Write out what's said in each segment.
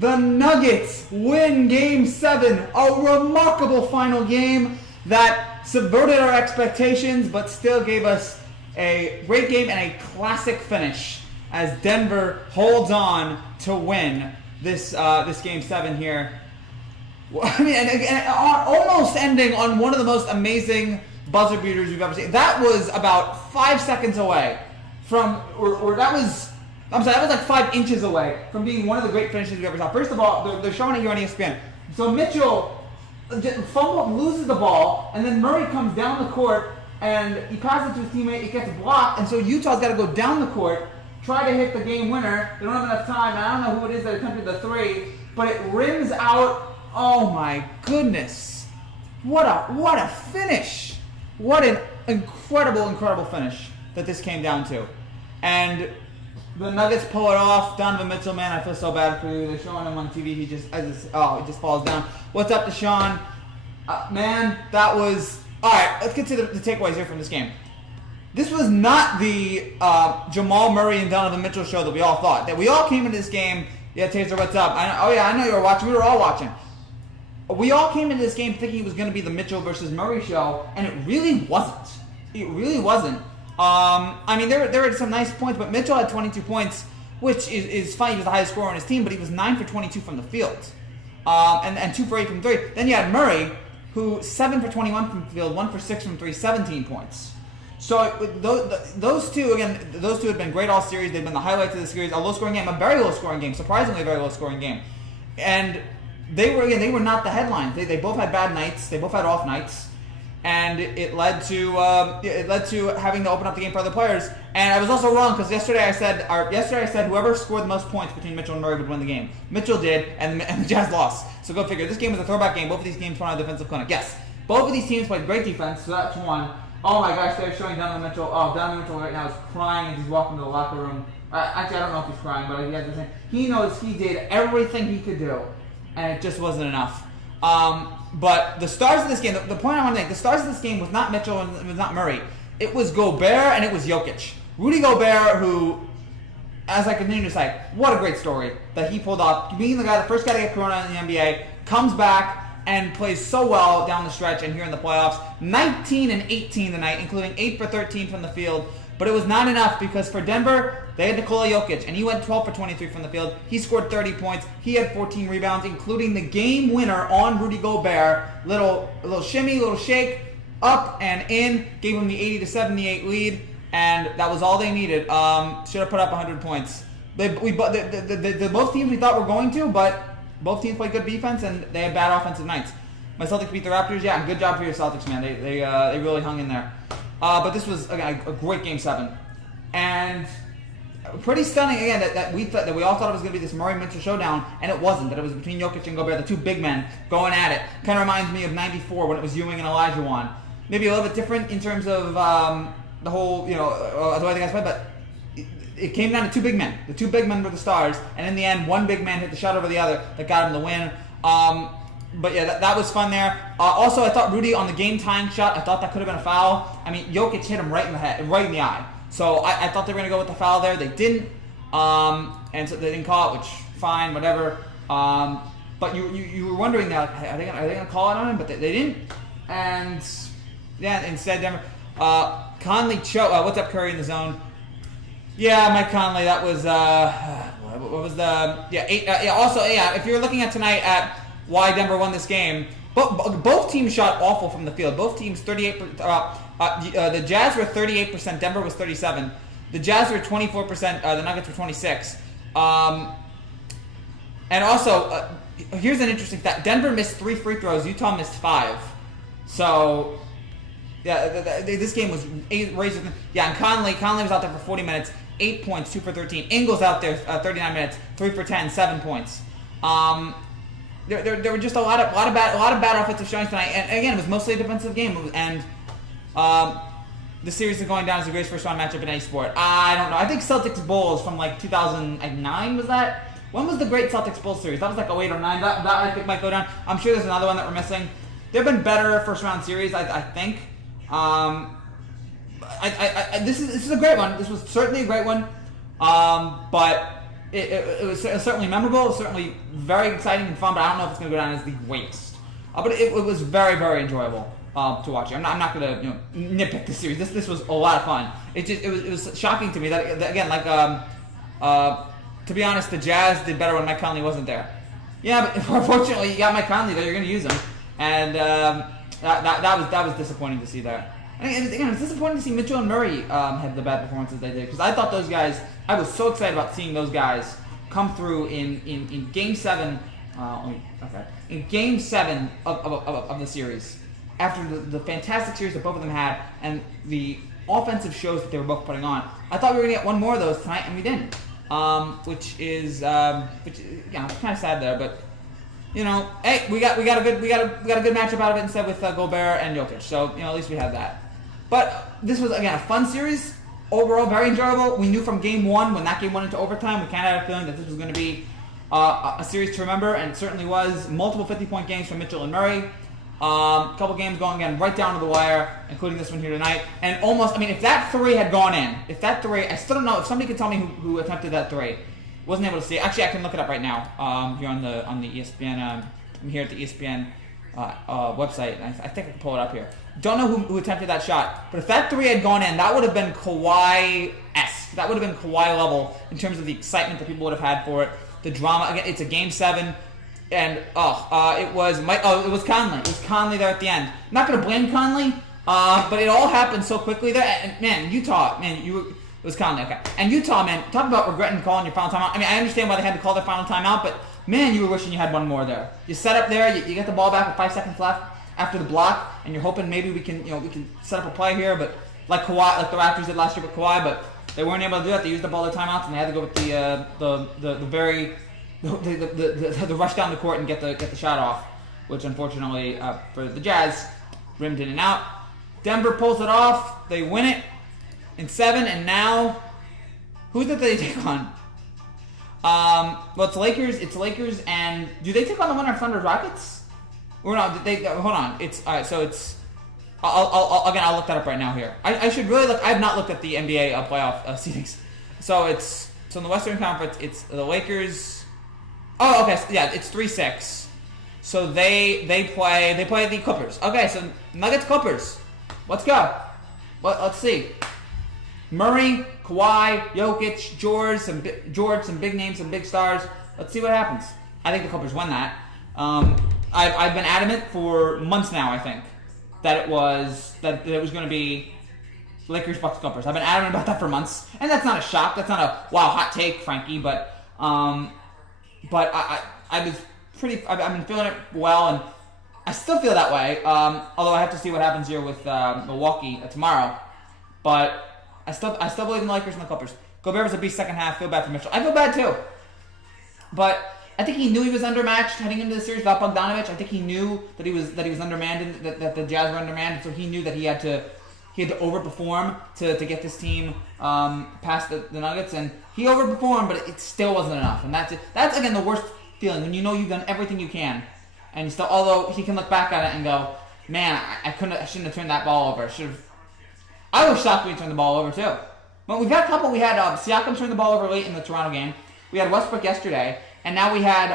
The Nuggets win Game 7, a remarkable final game that subverted our expectations but still gave us a great game and a classic finish as Denver holds on to win this Game 7 here. I mean, and almost ending on one of the most amazing buzzer beaters you've ever seen. That was about 5 seconds away from, or that was like 5 inches away from being one of the great finishes we ever saw. First of all, they're showing it here on ESPN. So Mitchell loses the ball, and then Murray comes down the court, and he passes it to his teammate. It gets blocked, and so Utah's got to go down the court, try to hit the game winner. They don't have enough time, and I don't know who it is that attempted the three, but it rims out. Oh my goodness! What a finish! What an incredible finish that this came down to, and the Nuggets pull it off. Donovan Mitchell, man, I feel so bad for you. They're showing him on TV. He just falls down. What's up, Deshaun? Man, that was all right. Let's get to the takeaways here from this game. This was not the Jamal Murray and Donovan Mitchell show that we all thought. That we all came into this game. Yeah, Taser, what's up? I know you were watching. We were all watching. We all came into this game thinking it was going to be the Mitchell versus Murray show, and it really wasn't. It really wasn't. I mean, there were some nice points, but Mitchell had 22 points, which is fine. He was the highest scorer on his team, but he was 9 for 22 from the field, and 2 for 8 from 3. Then you had Murray, who 7 for 21 from the field, 1 for 6 from 3, 17 points. So those two had been great all series. They've been the highlights of the series. A low-scoring game, a very low-scoring game, surprisingly very low-scoring game, and they were not the headlines. They both had bad nights. They both had off nights. And it led to having to open up the game for other players. And I was also wrong because yesterday I said whoever scored the most points between Mitchell and Murray would win the game. Mitchell did, and the Jazz lost. So go figure. This game was a throwback game. Both of these teams went on a defensive clinic. Yes, both of these teams played great defense. So that's one. Oh my gosh, they're showing Donovan Mitchell. Oh, Donovan Mitchell right now is crying as he's walking to the locker room. Actually, I don't know if he's crying, but he has the same. He knows he did everything he could do, and it just wasn't enough. But the stars of this game, the point I want to make, the stars of this game was not Mitchell and it was not Murray. It was Gobert and it was JOKIC. Rudy Gobert, who, as I continue to say, what a great story that he pulled off. Being the first guy to get corona in the NBA, comes back and plays so well down the stretch and here in the playoffs. 19 and 18 tonight, including 8 for 13 from the field. But it was not enough because for Denver, they had Nikola Jokic, and he went 12 for 23 from the field. He scored 30 points. He had 14 rebounds, including the game winner on Rudy Gobert. Little shimmy, little shake, up and in. Gave him the 80-78 lead, and that was all they needed. Should have put up 100 points. Both teams we thought were going to, but both teams played good defense, and they had bad offensive nights. My Celtics beat the Raptors. Yeah, good job for your Celtics, man. They really hung in there. But this was again a great Game 7, and pretty stunning again that we all thought it was going to be this Murray Mitchell showdown, and it wasn't. That it was between Jokic and Gobert, the two big men going at it. Kind of reminds me of '94 when it was Ewing and Olajuwon. Maybe a little bit different in terms of the whole the way the guys played, but it came down to two big men. The two big men were the stars, and in the end, one big man hit the shot over the other that got him the win. But yeah, that was fun there. Also, I thought Rudy on the game-tying shot, I thought that could have been a foul. I mean, Jokic hit him right in the head, right in the eye. So I thought they were going to go with the foul there. They didn't, and so they didn't call it, which fine, whatever. But you were wondering now, are they going to call it on him? But they didn't. And yeah, instead Denver. Conley what's up, Curry in the zone? Yeah, Mike Conley. That was what was the Also, if you're looking at tonight at why Denver won this game, both teams shot awful from the field. Both teams 38%. The Jazz were 38%. Denver was 37%. The Jazz were 24%. The Nuggets were 26%. And also, here's an interesting fact: Denver missed 3 free throws. Utah missed 5. So, yeah, this game was razor. Yeah, and Conley was out there for 40 minutes, 8 points, 2 for 13. Ingles out there 39 minutes, 3 for 10, 7 points. There were just a lot of bad offensive showings tonight, and again, it was mostly a defensive game. And the series is going down as the greatest first round matchup in any sport. I don't know. I think Celtics Bulls from like 2009 was that. When was the great Celtics Bulls series? That was like 08 or 09. That I think might go down. I'm sure there's another one that we're missing. There have been better first round series, I think. This is a great one. This was certainly a great one. But it was certainly memorable. It was certainly very exciting and fun, but I don't know if it's going to go down as the greatest. But it was very, very enjoyable to watch. I'm not going to nitpick the series. This was a lot of fun. It was shocking to me that again, like to be honest, the Jazz did better when Mike Conley wasn't there. Yeah, but unfortunately, you got Mike Conley there. You're going to use him, and that was disappointing to see there. And again, it was disappointing to see Mitchell and Murray have the bad performances they did, because I thought those guys. I was so excited about seeing those guys come through in Game 7. In Game 7 of the series, after the fantastic series that both of them had, and the offensive shows that they were both putting on. I thought we were gonna get one more of those tonight, and we didn't. Which is kind of sad there, but hey, we got a good matchup out of it instead with Gobert and Jokic. So at least we had that. But this was again a fun series. Overall, very enjoyable. We knew from Game 1, when that game went into overtime, we kind of had a feeling that this was going to be a series to remember, and it certainly was. Multiple 50-point games from Mitchell and Murray. A couple games going again right down to the wire, including this one here tonight. And almost, if that three had gone in, I still don't know if somebody could tell me who attempted that three. Wasn't able to see it. Actually, I can look it up right now here on the ESPN. I'm here at the ESPN website. I think I can pull it up here. Don't know who attempted that shot, but if that three had gone in, that would have been Kawhi-esque. That would have been Kawhi level in terms of the excitement that people would have had for it. The drama. Again, it's a Game 7, and it was Conley. It was Conley there at the end. I'm not going to blame Conley, but it all happened so quickly there. And man, Utah, it was Conley. Okay, and Utah, man, talk about regretting calling your final timeout. I understand why they had to call their final timeout, but man, you were wishing you had one more there. You set up there, you get the ball back with 5 seconds left after the block, and you're hoping maybe we can set up a play here, but like the Raptors did last year with Kawhi, but they weren't able to do that. They used up all their timeouts, and they had to go with the rush down the court and get the shot off, which unfortunately for the Jazz rimmed in and out. Denver pulls it off. They win it in 7, and now who did they take on? Well, it's Lakers. It's Lakers, and do they take on the winner of Thunder Rockets? Or no? Hold on. It's all right. So it's. I'll look that up right now here. I should really look. I have not looked at the NBA playoff seedings. So in the Western Conference, it's the Lakers. Oh, okay. So yeah, it's 3-6. So they play the Clippers. Okay, so Nuggets Clippers. Let's go. Let's see. Murray, Kawhi, Jokic, George, some big names, some big stars. Let's see what happens. I think the Clippers win that. I've been adamant for months now, I think, that it was going to be Lakers, Bucks, Clippers. I've been adamant about that for months, and that's not a shock. That's not a wow hot take, Frankie. But I've been feeling it well, and I still feel that way. Although I have to see what happens here with Milwaukee tomorrow, but I still believe in the Lakers and the Clippers. Gobert was a beast second half. Feel bad for Mitchell. I feel bad too, but I think he knew he was undermatched heading into the series without Bogdanovich. I think he knew that he was undermanned, and that the Jazz were undermanned, so he knew that he had to overperform to get this team past the Nuggets, and he overperformed, but it still wasn't enough. And that's again the worst feeling, when you know you've done everything you can, and you still, although he can look back at it and go, man, I shouldn't have turned that ball over. I was shocked when he turned the ball over too. But we've had a couple. We had Siakam turn the ball over late in the Toronto game. We had Westbrook yesterday. And now we have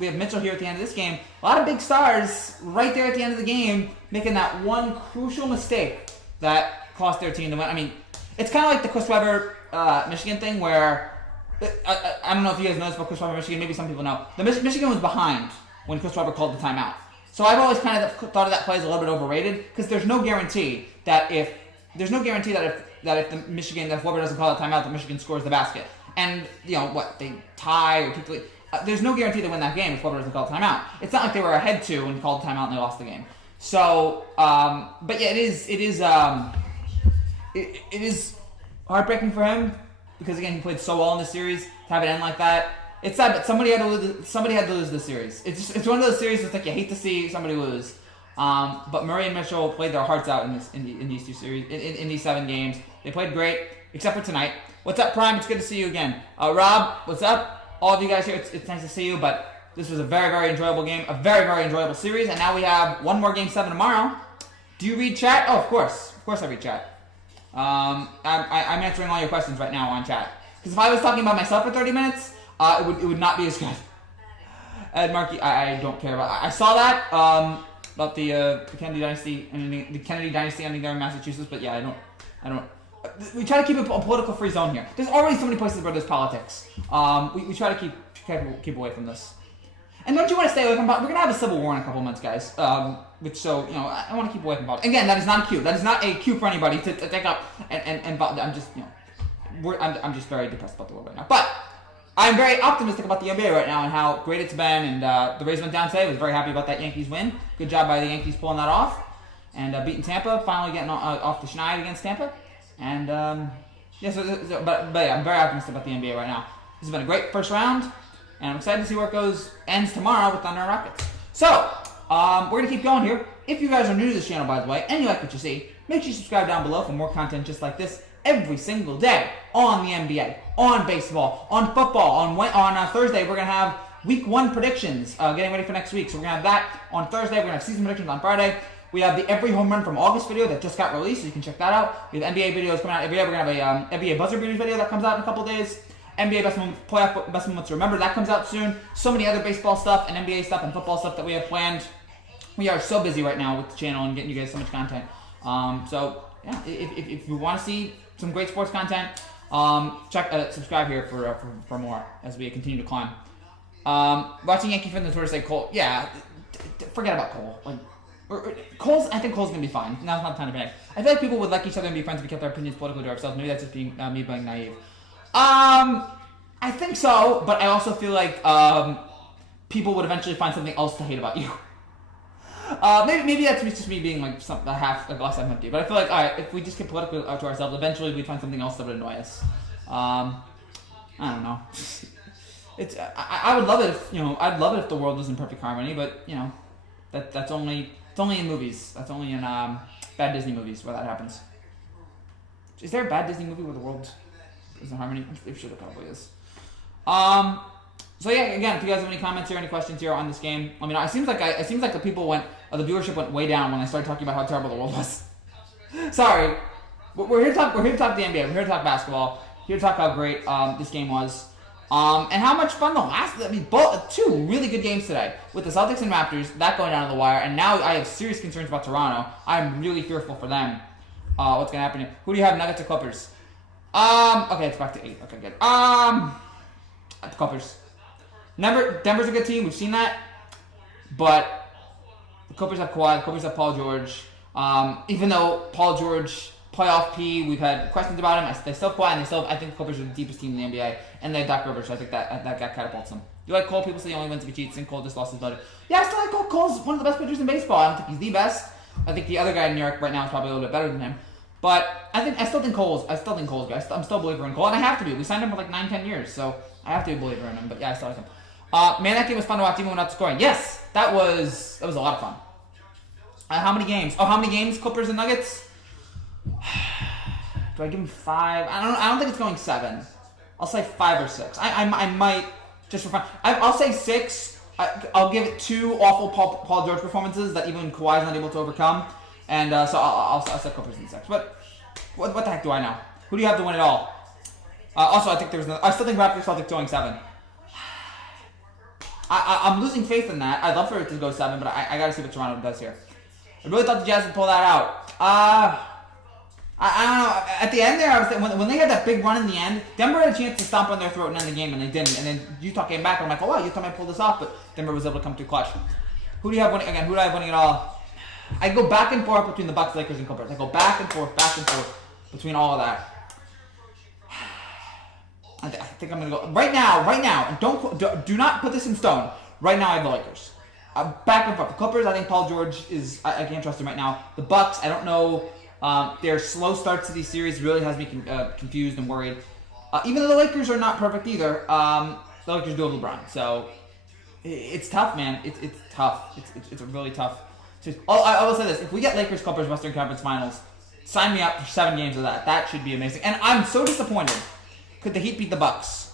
Mitchell here at the end of this game. A lot of big stars right there at the end of the game, making that one crucial mistake that cost their team the win. It's kind of like the Chris Webber Michigan thing, where I don't know if you guys know this about Chris Webber Michigan. Maybe some people know. Michigan was behind when Chris Webber called the timeout. So I've always kind of thought of that play as a little bit overrated, because there's no guarantee that if Webber doesn't call the timeout, that Michigan scores the basket. And, they tie or quickly. There's no guarantee they win that game if Webber doesn't call timeout. It's not like they were ahead 2 and called timeout and they lost the game. So, but yeah, it is heartbreaking for him, because again, he played so well in this series. To have it end like that, it's sad. But somebody had to lose this series. It's one of those series that's like you hate to see somebody lose. But Murray and Mitchell played their hearts out in these two series, in these 7 games. They played great, except for tonight. What's up, Prime? It's good to see you again. Rob, what's up? All of you guys here, it's nice to see you, but this was a very, very enjoyable game, a very, very enjoyable series, and now we have one more Game 7 tomorrow. Do you read chat? Oh, of course. Of course I read chat. I'm answering all your questions right now on chat. Because if I was talking about myself for 30 minutes, it would not be as good. Ed Markey, I don't care about. I saw that about the Kennedy dynasty and the Kennedy dynasty ending there in Massachusetts, but yeah, I don't. We try to keep a political free zone here. There's already so many places where there's politics. We try to keep away from this. And don't you want to stay away from politics? We're gonna have a civil war in a couple months, guys. So I want to keep away from politics. Again, that is not a cue. That is not a cue for anybody to take up and I'm just I'm just very depressed about the world right now. But I'm very optimistic about the NBA right now and how great it's been. And the Rays went down today. I was very happy about that Yankees win. Good job by the Yankees pulling that off and beating Tampa. Finally getting off the schneid against Tampa. And but yeah, I'm very optimistic about the NBA right now. This has been a great first round, and I'm excited to see where it goes. Ends tomorrow with Thunder and Rockets. So we're gonna keep going here. If you guys are new to this channel, by the way, and you like what you see, make sure you subscribe down below for more content just like this every single day on the NBA, on baseball, on football. On Thursday, we're gonna have Week 1 predictions, getting ready for next week. So we're gonna have that on Thursday. We're gonna have season predictions on Friday. We have the Every Home Run from August video that just got released, so you can check that out. We have NBA videos coming out every day. We're going to have a NBA buzzer beaters video that comes out in a couple days. NBA best moments, playoff best moments to remember, that comes out soon. So many other baseball stuff and NBA stuff and football stuff that we have planned. We are so busy right now with the channel and getting you guys so much content. So yeah, if you want to see some great sports content, subscribe here for more as we continue to climb. Watching Yankee fans on Twitter say Cole, yeah, forget about Cole. I think Cole's gonna be fine. Now's not the time to panic. I feel like people would like each other and be friends if we kept our opinions politically to ourselves. Maybe that's just being me being naive. I think so, but I also feel like people would eventually find something else to hate about you. Maybe that's just me being like a glass half empty. But I feel like if we just get political to ourselves, eventually we'd find something else that would annoy us. I don't know. I would love it if I'd love it if the world was in perfect harmony, but that's only. It's only in movies. That's only in bad Disney movies where that happens. Is there a bad Disney movie where the world is in harmony? I'm sure there probably is. So yeah, again, if you guys have any comments or any questions here on this game, let me know. It seems like the viewership went way down when I started talking about how terrible the world was. Sorry, we're here to talk the NBA. We're here to talk basketball. Here to talk how great this game was. And how much fun two really good games today with the Celtics and Raptors, that going down to the wire, and now I have serious concerns about Toronto. I'm really fearful for them. What's going to happen here? Who do you have, Nuggets or Clippers? Okay, it's back to 8. Okay, good. The Clippers. Denver's a good team. We've seen that. But the Clippers have Kawhi. The Clippers have Paul George. Even though Paul George... playoff P, we've had questions about him. They still have Kawhi, and I think the Clippers are the deepest team in the NBA, and they have Doc Rivers, so I think that catapults them. You like Cole? People say he only wins if he cheats, and Cole just lost his buddy. Yeah, I still like Cole. Cole's one of the best pitchers in baseball. I don't think he's the best. I think the other guy in New York right now is probably a little bit better than him. But I still think Cole's good. I'm still a believer in Cole, and I have to be. We signed him for like 9-10 years, so I have to be a believer in him. But yeah, I still like him. Man, that game was fun to watch even without scoring. Yes, that was a lot of fun. How many games? How many games? Clippers and Nuggets. Do I give him 5? I don't think it's going 7. I'll say 5 or 6. I might just for fun. I'll say 6. I'll give it 2 awful Paul George performances that even Kawhi's not able to overcome, and so I'll say Clippers in 6. But what the heck do I know? Who do you have to win it all? Also, I still think Raptors Celtics going 7. I'm losing faith in that. I'd love for it to go 7, but I gotta see what Toronto does here. I really thought the Jazz would pull that out. I don't know. At the end there, I was saying, when they had that big run in the end, Denver had a chance to stomp on their throat and end the game, and they didn't. And then Utah came back, and I'm like, oh wow, Utah might pull this off, but Denver was able to come through clutch. Who do you have winning again? Who do I have winning it all? I go back and forth between the Bucks, Lakers, and Clippers. I go back and forth between all of that. I think I'm gonna go right now. And do not put this in stone. Right now, I have the Lakers. Back and forth. The Clippers, I think Paul George is. I can't trust him right now. The Bucks, I don't know. Their slow starts to these series really has me confused and worried. Even though the Lakers are not perfect either, the Lakers do have LeBron. So it's tough, man. It's tough. It's a really tough. I will say this: if we get Lakers Clippers Western Conference Finals, sign me up for 7 games of that. That should be amazing. And I'm so disappointed. Could the Heat beat the Bucks?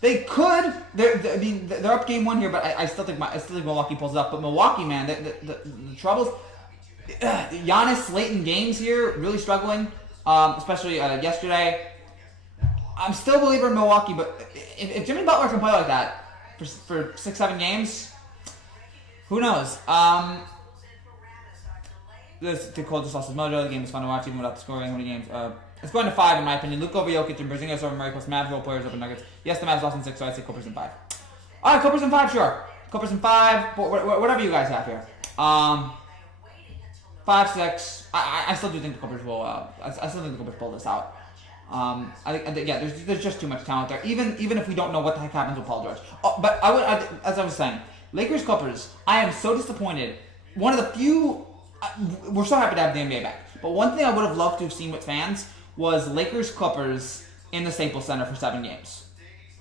They could. They're up game 1 here, but I still think Milwaukee pulls it up. But Milwaukee, man, the troubles. Giannis late in games here, really struggling, especially yesterday. I'm still a believer in Milwaukee, but if Jimmy Butler can play like that for 6-7 games, who knows? The cold just lost his mojo. The game was fun to watch even without the scoring. How many games? It's going to 5 in my opinion. Luke over Jokic and Porzingis over Murray plus Mavs role players over Nuggets. Yes, the Mavs lost in 6, so I'd say Clippers in 5. All right, Clippers in 5, sure. Clippers in 5. Whatever you guys have here. 5, 6. I still do think the Clippers will. I still think the Clippers pull this out. I think yeah. There's just too much talent there. Even if we don't know what the heck happens with Paul George. But as I was saying, Lakers Clippers. I am so disappointed. One of the few. We're so happy to have the NBA back. But one thing I would have loved to have seen with fans was Lakers Clippers in the Staples Center for 7 games.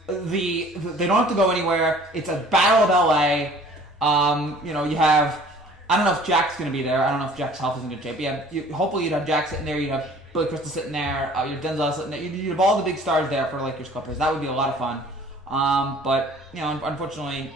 They don't have to go anywhere. It's a battle of LA. You have. I don't know if Jack's going to be there. I don't know if Jack's health is in good shape. Hopefully you'd have Jack sitting there. You'd have Billy Crystal sitting there. You'd have Denzel sitting there. You'd have all the big stars there for Lakers Clippers. That would be a lot of fun. But unfortunately,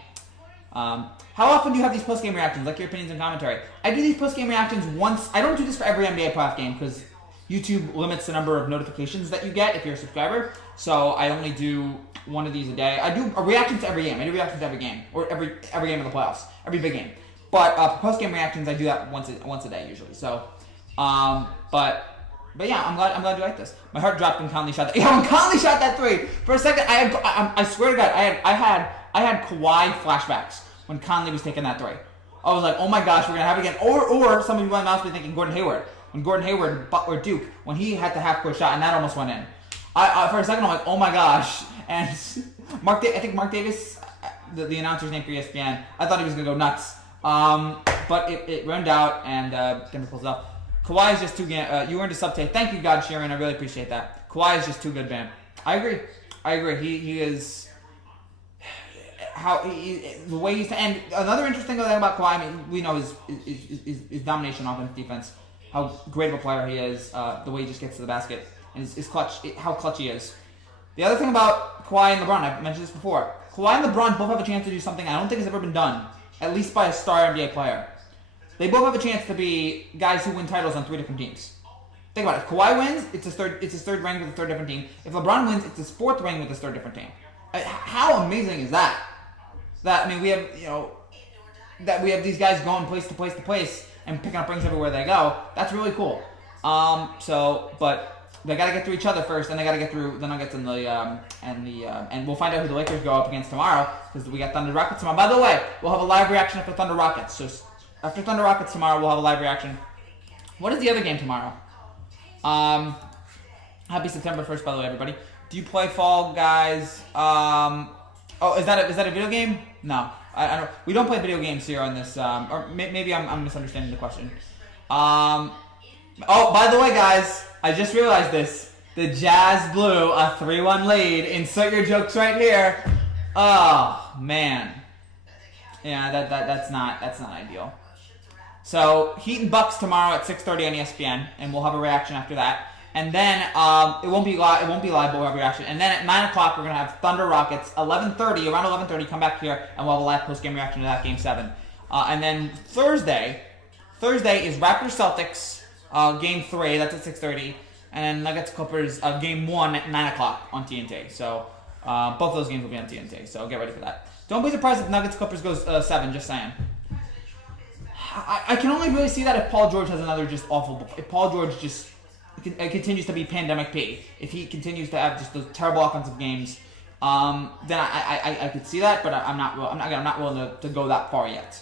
how often do you have these post-game reactions? Like your opinions and commentary. I do these post-game reactions once. I don't do this for every NBA playoff game because YouTube limits the number of notifications that you get if you're a subscriber. So I only do one of these a day. I do a reaction to every game. I do reactions to every game or every game of the playoffs, every big game. But for post-game reactions, I do that once a day usually. So, but yeah, I'm glad you like this. My heart dropped when Conley shot that. Yeah, when Conley shot that 3 for a second, I swear to God, I had Kawhi flashbacks when Conley was taking that 3. I was like, oh my gosh, we're gonna have it again. Or some of you might be thinking Gordon Hayward. When Gordon Hayward or Duke, when he had the half-court shot and that almost went in. I for a second I'm like, oh my gosh. And I think Mark Davis, the announcer's name for ESPN, I thought he was gonna go nuts. But it rained out and Denver pulls it off. Kawhi is just too good. You earned a sub tape. Thank you, God Sheeran. I really appreciate that. Kawhi is just too good, man. I agree. He is the way he's. And another interesting thing about Kawhi, I mean, we know his domination offense, defense, how great of a player he is, the way he just gets to the basket, and his clutch, how clutch he is. The other thing about Kawhi and LeBron, I've mentioned this before. Kawhi and LeBron both have a chance to do something I don't think has ever been done, at least by a star NBA player. They both have a chance to be guys who win titles on 3 different teams. Think about it. If Kawhi wins, it's his third ring with a third different team. If LeBron wins, it's his 4th ring with his third different team. How amazing is that? We have these guys going place to place to place and picking up rings everywhere they go. That's really cool. But they got to get through each other first, and they got to get through the Nuggets and and we'll find out who the Lakers go up against tomorrow because we got Thunder Rockets tomorrow. By the way, we'll have a live reaction after Thunder Rockets. So after Thunder Rockets tomorrow, we'll have a live reaction. What is the other game tomorrow? Happy September 1st, by the way, everybody. Do you play Fall Guys? Is that a video game? No, I don't. We don't play video games here on this. Or maybe I'm misunderstanding the question. By the way, guys, I just realized this. The Jazz blew a 3-1 lead. Insert your jokes right here. Oh man. Yeah, that's not ideal. So Heat and Bucks tomorrow at 6:30 on ESPN, and we'll have a reaction after that. And then it won't be live, but we'll have a reaction. And then at 9 o'clock we're gonna have Thunder Rockets. 11:30, around 11:30, come back here and we'll have a live post-game reaction to that Game 7. And then Thursday is Raptors Celtics Game 3. That's at 6:30. And then Nuggets Clippers Game 1 at 9 o'clock on TNT. So both of those games will be on TNT. So get ready for that. Don't be surprised if Nuggets Clippers goes 7. Just saying. I can only really see that if Paul George has another just awful. If Paul George just continues to be pandemic P. If he continues to have just those terrible offensive games, then I could see that. But I'm not willing to go that far yet.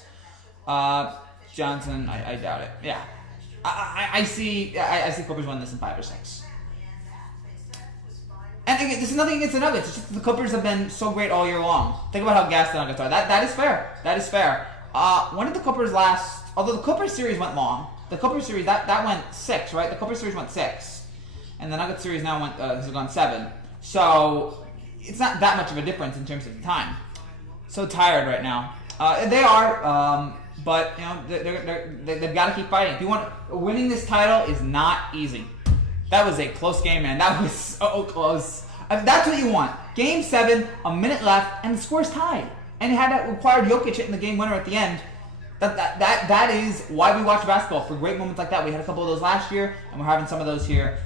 Johnson, I doubt it. Yeah, I see Clippers win this in 5 or 6. And again, this is nothing against the Nuggets. It's just the Clippers have been so great all year long. Think about how gassed the Nuggets are. That is fair. That is fair. When did the Clippers last? Although the Clippers series went long, the Clippers series that went 6, right? The Clippers series went 6, and the Nuggets series now has gone 7. So it's not that much of a difference in terms of the time. So tired right now. They are, but you know they've got to keep fighting. If you want winning this title is not easy. That was a close game, man. That was so close. That's what you want. Game 7, a minute left, and the score's tied. And it required Jokic hitting the game winner at the end. That is why we watch basketball, for great moments like that. We had a couple of those last year, and we're having some of those here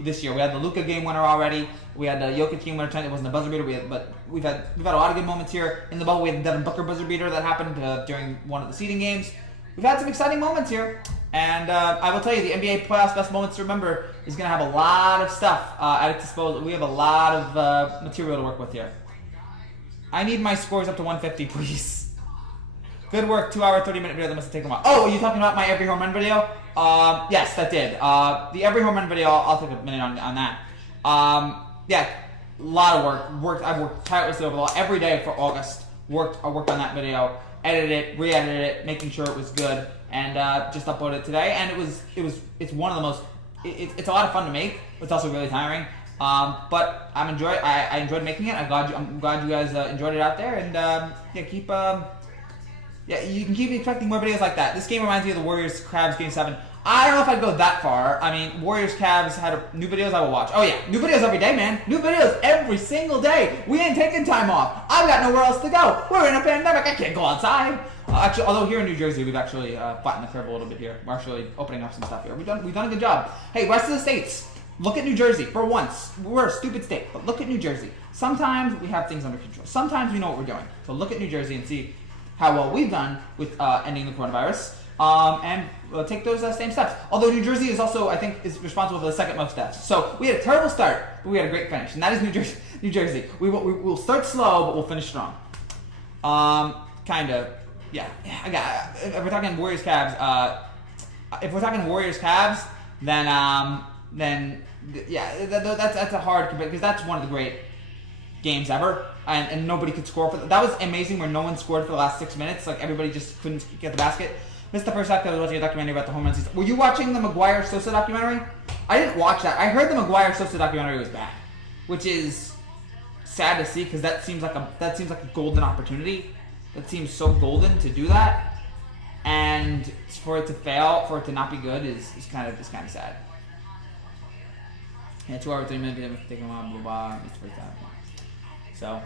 this year. We had the Luka game winner already. We had the JOKIC game winner tonight. It wasn't a buzzer beater, but we've had a lot of good moments here in the bubble. We had the Devin Booker buzzer beater that happened during one of the seeding games. We've had some exciting moments here, and I will tell you, the NBA playoffs best moments to remember is going to have a lot of stuff at its disposal. We have a lot of material to work with here. I need my scores up to 150, please. Good work, 2 hour, 30-minute video. That must have taken a while. Oh, are you talking about my every home run video? Yes, that did. The every home run video, I'll take a minute on that. Yeah, a lot of work. I worked tirelessly over every day for August. I worked on that video, edited it, re-edited it, making sure it was good, and just uploaded it today. And it's one of the most. It's a lot of fun to make. It's also really tiring. But I enjoyed making it. I'm glad you guys enjoyed it out there, and yeah, keep. Yeah, you can keep expecting more videos like that. This game reminds me of the Warriors-Cavs Game 7. I don't know if I'd go that far. I mean, Warriors-Cavs had new videos I will watch. Oh yeah, new videos every day, man. New videos every single day. We ain't taking time off. I've got nowhere else to go. We're in a pandemic. I can't go outside. Actually, although here in New Jersey, we've actually flattened the curve a little bit here. We're actually opening up some stuff here. We've done a good job. Hey, rest of the states, look at New Jersey. For once, we're a stupid state, but look at New Jersey. Sometimes we have things under control. Sometimes we know what we're doing. So look at New Jersey and see how well we've done with ending the coronavirus, and take those same steps. Although New Jersey is also, I think, is responsible for the second most deaths. So we had a terrible start, but we had a great finish, and that is New Jersey. We'll start slow, but we'll finish strong. Kind of, yeah. If we're talking Warriors-Cavs, then yeah, that's a hard comparison, because that's one of the great games ever, and nobody could score for that. That was amazing, where no one scored for the last 6 minutes. Like, everybody just couldn't get the basket. Missed the first half. I was watching a documentary about the home run season. Were you watching the Maguire-Sosa documentary? I didn't watch that. I heard the Maguire-Sosa documentary was bad, which is sad to see, because that seems like a golden opportunity. That seems so golden to do that, and for it to fail, for it to not be good, is kind of sad. Yeah, 2 hour, 30 minutes, taking a while, blah blah. It's first time. So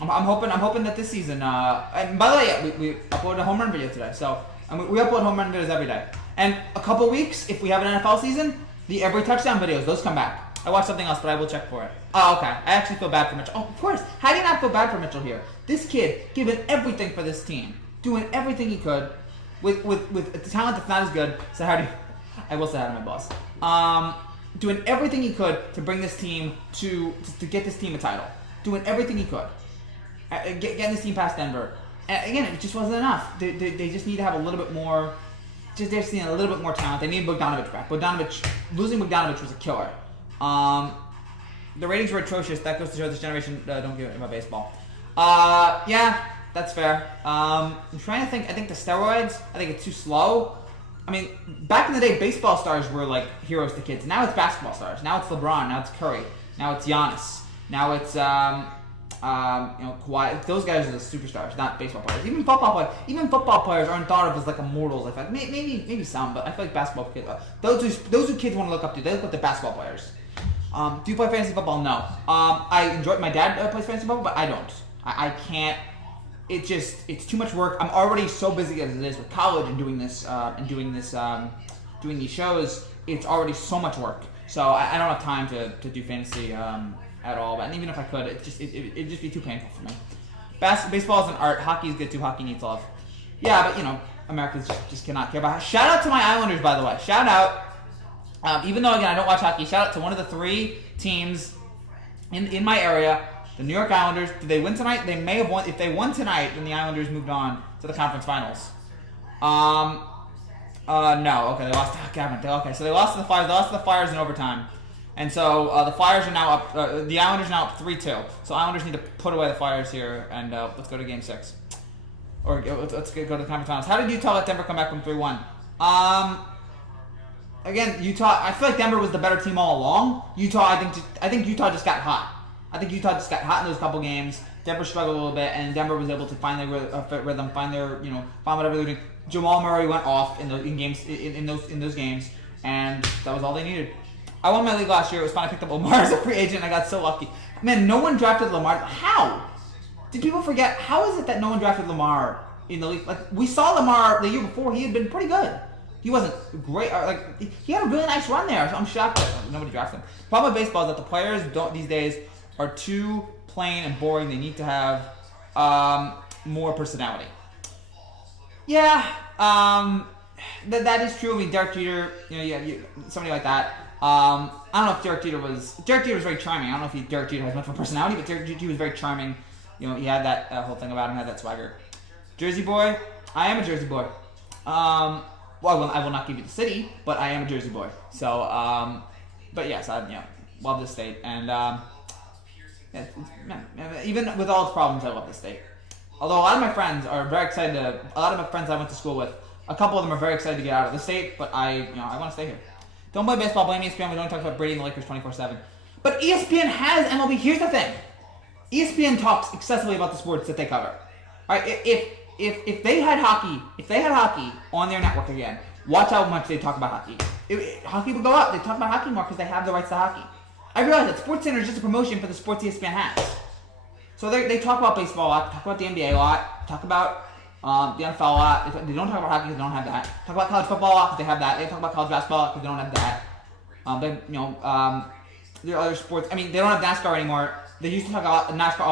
I'm hoping that this season. And by the way, yeah, we uploaded a home run video today. So we upload home run videos every day. And a couple weeks, if we have an NFL season, the every touchdown videos, those come back. I watched something else, but I will check for it. Oh, okay. I actually feel bad for Mitchell. Oh, of course. How do you not feel bad for Mitchell here? This kid giving everything for this team, doing everything he could, with the talent that's not as good. So I will say hi to my boss. Doing everything he could to bring this team to get this team a title. Doing everything he could. Getting this team past Denver. And again, it just wasn't enough. They just need to have a little bit more. They just need a little bit more talent. They need Bogdanovich back. Losing Bogdanovich was a killer. The ratings were atrocious. That goes to show this generation don't give a about baseball. Yeah, that's fair. I'm trying to think. I think the steroids. I think it's too slow. I mean, back in the day, baseball stars were like heroes to kids. Now it's basketball stars. Now it's LeBron. Now it's Curry. Now it's Giannis. Now it's Kawhi. Those guys are the superstars, not baseball players. Even football players aren't thought of as like immortals. I feel like maybe some, but I feel like basketball kids. Those who kids want to look up to. They look up to basketball players. Do you play fantasy football? No. I enjoy it. My dad plays fantasy football, but I don't. I can't. It's too much work. I'm already so busy as it is with college and doing these shows. It's already so much work. So I don't have time to do fantasy at all. But even if I could, it'd just be too painful for me. Baseball is an art. Hockey is good too. Hockey needs love. Yeah, but Americans just cannot care about it. Shout out to my Islanders, by the way. Shout out. Even though, again, I don't watch hockey, shout out to one of the 3 teams in my area, the New York Islanders. Did they win tonight? They may have won. If they won tonight, then the Islanders moved on to the conference finals. No. Okay, they lost. Okay, so they lost to the Flyers. They lost to the Flyers in overtime. And so the Flyers are now up. The Islanders are now up 3-2. So Islanders need to put away the Flyers here, and let's go to Game 6. Or let's go to the conference finals. How did Utah let Denver come back from 3-1? Again, Utah. I feel like Denver was the better team all along. Utah, I think Utah just got hot. I think Utah just got hot in those couple games. Denver struggled a little bit, and Denver was able to find their rhythm, find whatever they're doing. Jamal Murray went off in those games, and that was all they needed. I won my league last year. It was fun. I picked up Lamar as a free agent. I got so lucky. Man, no one drafted Lamar. How? Did people forget? How is it that no one drafted Lamar in the league. Like we saw Lamar the year before, he had been pretty good. He wasn't great. Like he had a really nice run there. So I'm shocked that nobody drafts him. The problem with baseball is that the players these days are too plain and boring. They need to have more personality. Yeah, that is true. I mean, Derek Jeter, somebody like that. I don't know if Derek Jeter was very charming. I don't know if Derek Jeter has much of a personality, but Derek Jeter was very charming. He had that whole thing about him, had that swagger. Jersey boy, I am a Jersey boy. Well, I will not give you the city, but I am a Jersey boy. So, but yes, I love this state, and even with all its problems, I love this state. Although a lot of my friends are very excited a lot of my friends I went to school with, a couple of them are very excited to get out of the state, but I want to stay here. Don't blame baseball, blame ESPN. We don't talk about Brady and the Lakers 24/7. But ESPN has MLB. Here's the thing: ESPN talks excessively about the sports that they cover. All right, if they had hockey on their network again, watch how much they talk about hockey. Hockey would go up. They talk about hockey more because they have the rights to hockey. I realize that SportsCenter is just a promotion for the sports ESPN has. So they talk about baseball a lot, talk about the NBA a lot, talk about the NFL a lot. They don't talk about hockey because they don't have that. Talk about college football a lot because they have that. They talk about college basketball because they don't have that. There are other sports. I mean, they don't have NASCAR anymore. They used to talk a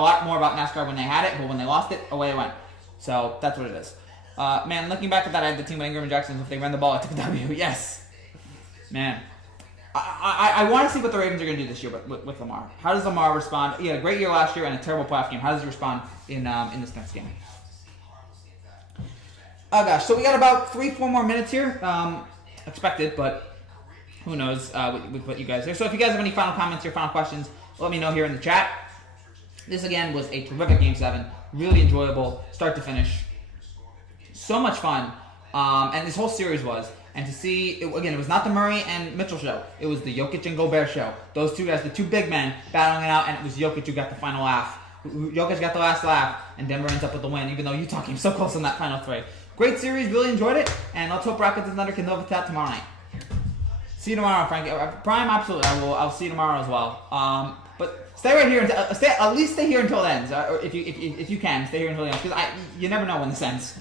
lot more about NASCAR when they had it, but when they lost it, away it went. So that's what it is. Man, looking back at that, I had the team with Ingram and Jackson. If they ran the ball, I took a W. Yes. Man. I want to see what the Ravens are going to do this year with Lamar. How does Lamar respond? He had a great year last year and a terrible playoff game. How does he respond in this next game? Oh gosh, so we got about 3-4 more minutes here. Expected, but who knows with what you guys hear. So if you guys have any final comments or final questions, let me know here in the chat. This again was a terrific Game 7. Really enjoyable, start to finish. So much fun. And this whole series was. And to see, it was not the Murray and Mitchell show. It was the Jokic and Gobert show. Those two guys, the two big men, battling it out, and it was Jokic who got the final laugh. Jokic got the last laugh, and Denver ends up with the win, even though Utah came so close in that final 3. Great series, really enjoyed it, and let's hope Rockets and Thunder can live with that tomorrow night. See you tomorrow, Frank. Prime, absolutely. I'll see you tomorrow as well. But stay right here. At least stay here until it ends. Or if you can, stay here until it ends, because you never know when this ends.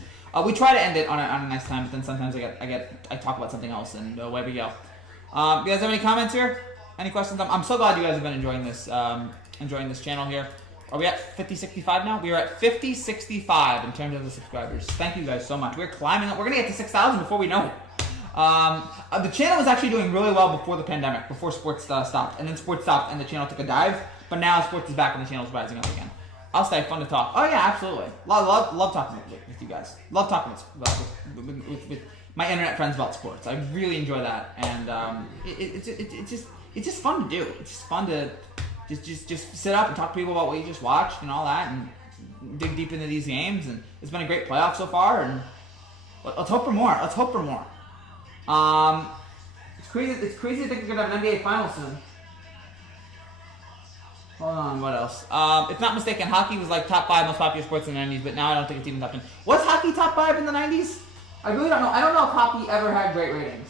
We try to end it on a nice time, but then sometimes I talk about something else, and away we go. You guys have any comments here? Any questions? I'm so glad you guys have been enjoying this channel here. Are we at 5065 now? We are at 5065 in terms of the subscribers. Thank you guys so much. We're climbing up. We're gonna get to 6,000 before we know it. The channel was actually doing really well before the pandemic, before sports stopped, and then sports stopped, and the channel took a dive. But now sports is back, and the channel's rising up again. I'll stay. Fun to talk. Oh yeah, absolutely. Love talking with you guys. Love talking with my internet friends about sports. I really enjoy that, and it's just fun to do. It's just fun to just sit up and talk to people about what you just watched and all that, and dig deep into these games. And it's been a great playoff so far, and let's hope for more. It's crazy. It's crazy to think we're gonna have an NBA final soon. Hold on, what else? If not mistaken, hockey was like top 5 most popular sports in the 90s, but now I don't think it's even top 10. Was hockey top 5 in the 90s? I really don't know. I don't know if hockey ever had great ratings.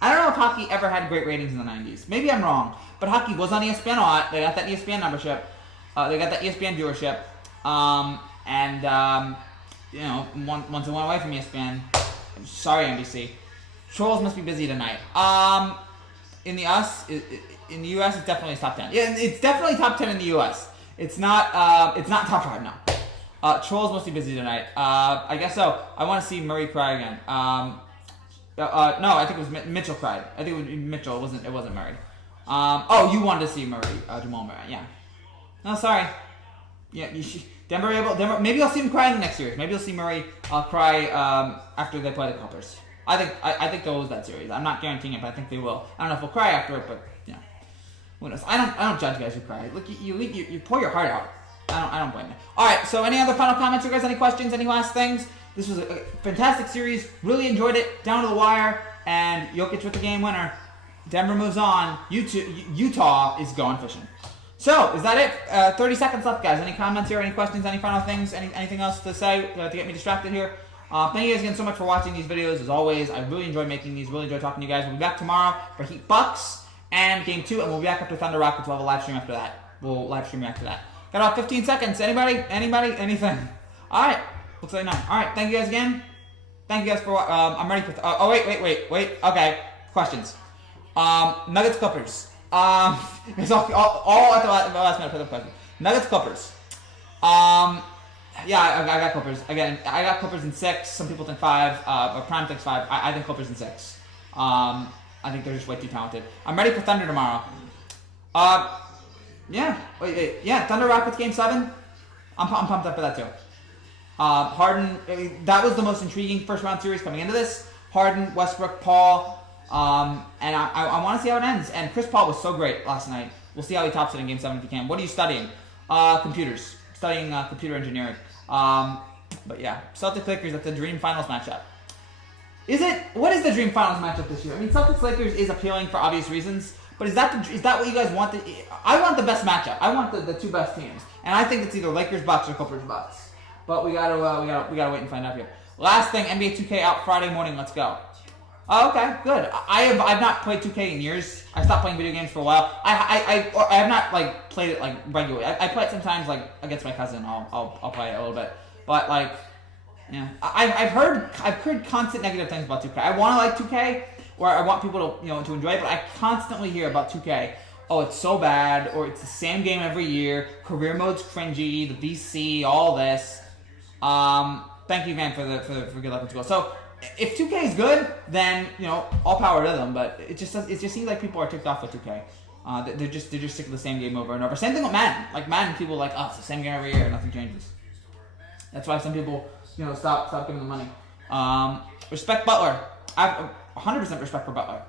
I don't know if hockey ever had great ratings in the 90s. Maybe I'm wrong, but hockey was on ESPN a lot. They got that ESPN membership. They got that ESPN viewership. Once it went away from ESPN, sorry NBC. Trolls must be busy tonight. In the US, it's definitely top 10. Yeah, it's definitely top 10 in the US. It's not top 5 now. Trolls must be busy tonight. I guess so. I want to see Murray cry again. No, I think it was Mitchell cried. I think it was Mitchell. It wasn't Murray. You wanted to see Murray, Jamal Murray. Yeah. No, sorry. Yeah, Denver. Maybe I'll see him cry in the next series. Maybe I'll see Murray cry after they play the Clippers. I think they'll lose that series. I'm not guaranteeing it, but I think they will. I don't know if they'll cry after it, but yeah, who knows? I don't judge guys who cry. Look, you pour your heart out. I don't blame you. All right. So any other final comments, you guys? Any questions? Any last things? This was a fantastic series. Really enjoyed it. Down to the wire, and Jokic with the game winner. Denver moves on. Utah is going fishing. So is that it? 30 seconds left, guys. Any comments here? Any questions? Any final things? Anything else to say to get me distracted here? Thank you guys again so much for watching these videos. As always, I really enjoy making these. Really enjoy talking to you guys. We'll be back tomorrow for Heat Bucks and Game 2, and we'll be back after Thunder Rockets. We'll have a live stream after that. We'll live stream after that. Got about 15 seconds. Anybody? Anything? All right. Looks like 9. All right, thank you guys again. Thank you guys for. I'm ready for. Wait. Okay, questions. Nuggets Clippers. It's all at the last minute. Put the question. Nuggets Clippers. Yeah, I got Clippers. Again, I got Clippers in 6. Some people think 5. Or Prime thinks 5. I think Clippers in 6. I think they're just way too talented. I'm ready for Thunder tomorrow. Yeah. Wait. Yeah, Thunder Rockets Game 7. I'm pumped up for that too. Harden. That was the most intriguing first round series coming into this. Harden, Westbrook, Paul. And I want to see how it ends. And Chris Paul was so great last night. We'll see how he tops it in Game 7 if he can. What are you studying? Computers. Studying computer engineering. But yeah, Celtics Lakers. That's the dream finals matchup. What is the dream finals matchup this year? I mean, Celtics Lakers is appealing for obvious reasons, but is that what you guys want? I want the best matchup. I want the two best teams, and I think it's either Lakers Bucks or Clippers Bucks. But we gotta wait and find out here. Last thing, NBA 2K out Friday morning. Let's go. Oh, okay, good. I've not played 2K in years. I stopped playing video games for a while. I have not like played it like regularly. I play it sometimes like against my cousin. I'll play it a little bit, but like. Yeah, I've heard constant negative things about 2K. I want to like 2K, or I want people to to enjoy it, but I constantly hear about 2K. Oh, it's so bad, or it's the same game every year. Career mode's cringy, the VC, all this. Thank you, Van, for good luck in school. So if 2K is good, then all power to them. But it just seems like people are ticked off with 2K. They're just sick of the same game over and over. Same thing with Madden. Like Madden, people are like, oh, it's the same game every year, nothing changes. That's why some people. Stop giving them money. Respect Butler. I have 100% respect for Butler.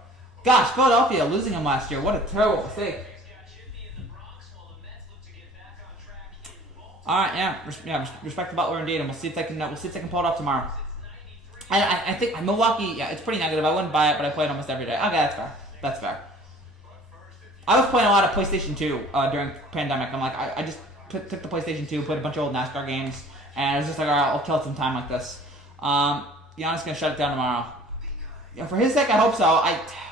Gosh, Philadelphia losing him last year. What a terrible mistake. All right, yeah, respect to Butler indeed, and we'll see if they can pull it off tomorrow. I think Milwaukee. Yeah, it's pretty negative. I wouldn't buy it, but I play it almost every day. Okay, that's fair. I was playing a lot of PlayStation 2 during the pandemic. I'm like, I just took the PlayStation 2, played a bunch of old NASCAR games. And I was just like, all right, I'll kill some time like this. Giannis gonna shut it down tomorrow. Yeah, for his sake, I hope so.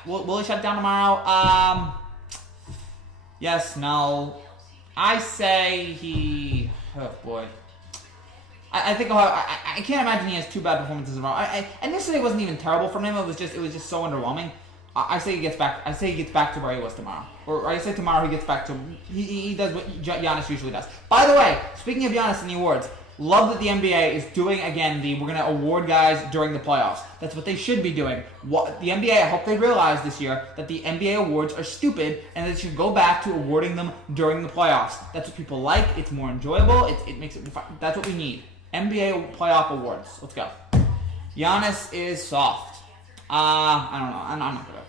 Will he shut it down tomorrow? Yes, no. I say he. Oh boy. I think I can't imagine he has 2 bad performances in a row. And yesterday wasn't even terrible from him. It was just so underwhelming. I say he gets back. I say he gets back to where he was tomorrow. Or I say tomorrow he gets back to. He does what Giannis usually does. By the way, speaking of Giannis and the awards. Love that the NBA is doing, again, we're going to award guys during the playoffs. That's what they should be doing. The NBA, I hope they realize this year that the NBA awards are stupid and they should go back to awarding them during the playoffs. That's what people like. It's more enjoyable. It makes it fun. That's what we need. NBA playoff awards. Let's go. Giannis is soft. I don't know. I'm not good.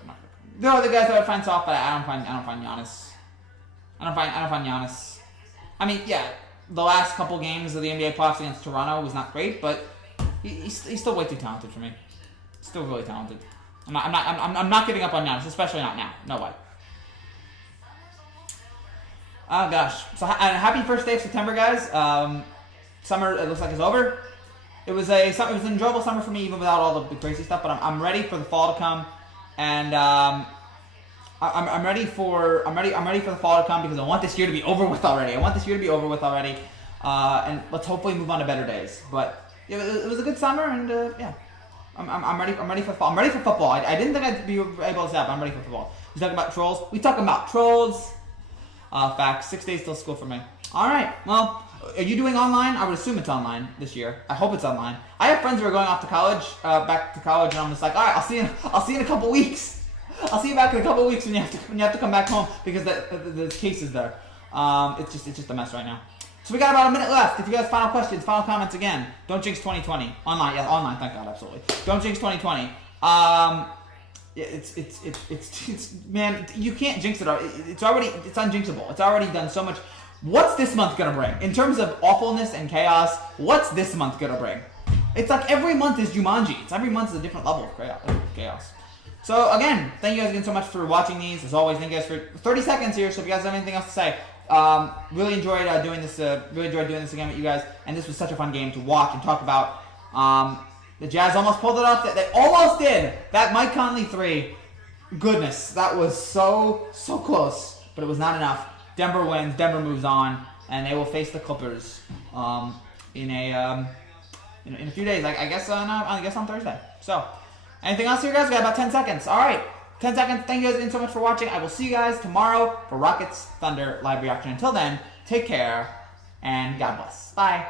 There are other guys that I find soft, but I don't find Giannis. I don't find Giannis. I mean, yeah. The last couple games of the NBA playoffs against Toronto was not great, but he's still way too talented for me. Still really talented. I'm not giving up on Giannis, especially not now. No way. Oh gosh. So happy first day of September, guys. Summer it looks like is over. It was an enjoyable summer for me, even without all the crazy stuff. But I'm ready for the fall to come, and I'm ready for the fall to come because I want this year to be over with already. And let's hopefully move on to better days. But it was a good summer, and yeah, I'm ready. I'm ready for fall. I'm ready for football. I didn't think I'd be able to say that, but I'm ready for football. We talking about trolls. We talking about trolls. Facts. 6 days till school for me. All right. Well, are you doing online? I would assume it's online this year. I hope it's online. I have friends who are going off to college, back to college, and I'm just like, all right, I'll see you in a couple weeks. I'll see you back in a couple of weeks when you have to come back home because the case is there. It's just a mess right now. So we got about a minute left. If you guys final questions, final comments again. Don't jinx 2020 online. Yeah, online. Thank God, absolutely. Don't jinx 2020. It's man, you can't jinx it. It's unjinxable. It's already done so much. What's this month gonna bring in terms of awfulness and chaos? What's this month gonna bring? It's like every month is Jumanji. Every month is a different level of chaos. So again, thank you guys again so much for watching these. As always, thank you guys for 30 seconds here. So if you guys have anything else to say, really enjoyed doing this. Really enjoyed doing this again with you guys. And this was such a fun game to watch and talk about. The Jazz almost pulled it off. They almost did. That Mike Conley 3. Goodness, that was so close, but it was not enough. Denver wins. Denver moves on, and they will face the Clippers in a in a few days. I guess on Thursday. So, anything else here, guys? We got about 10 seconds. All right, 10 seconds. Thank you guys so much for watching. I will see you guys tomorrow for Rockets Thunder live reaction. Until then, take care and God bless. Bye.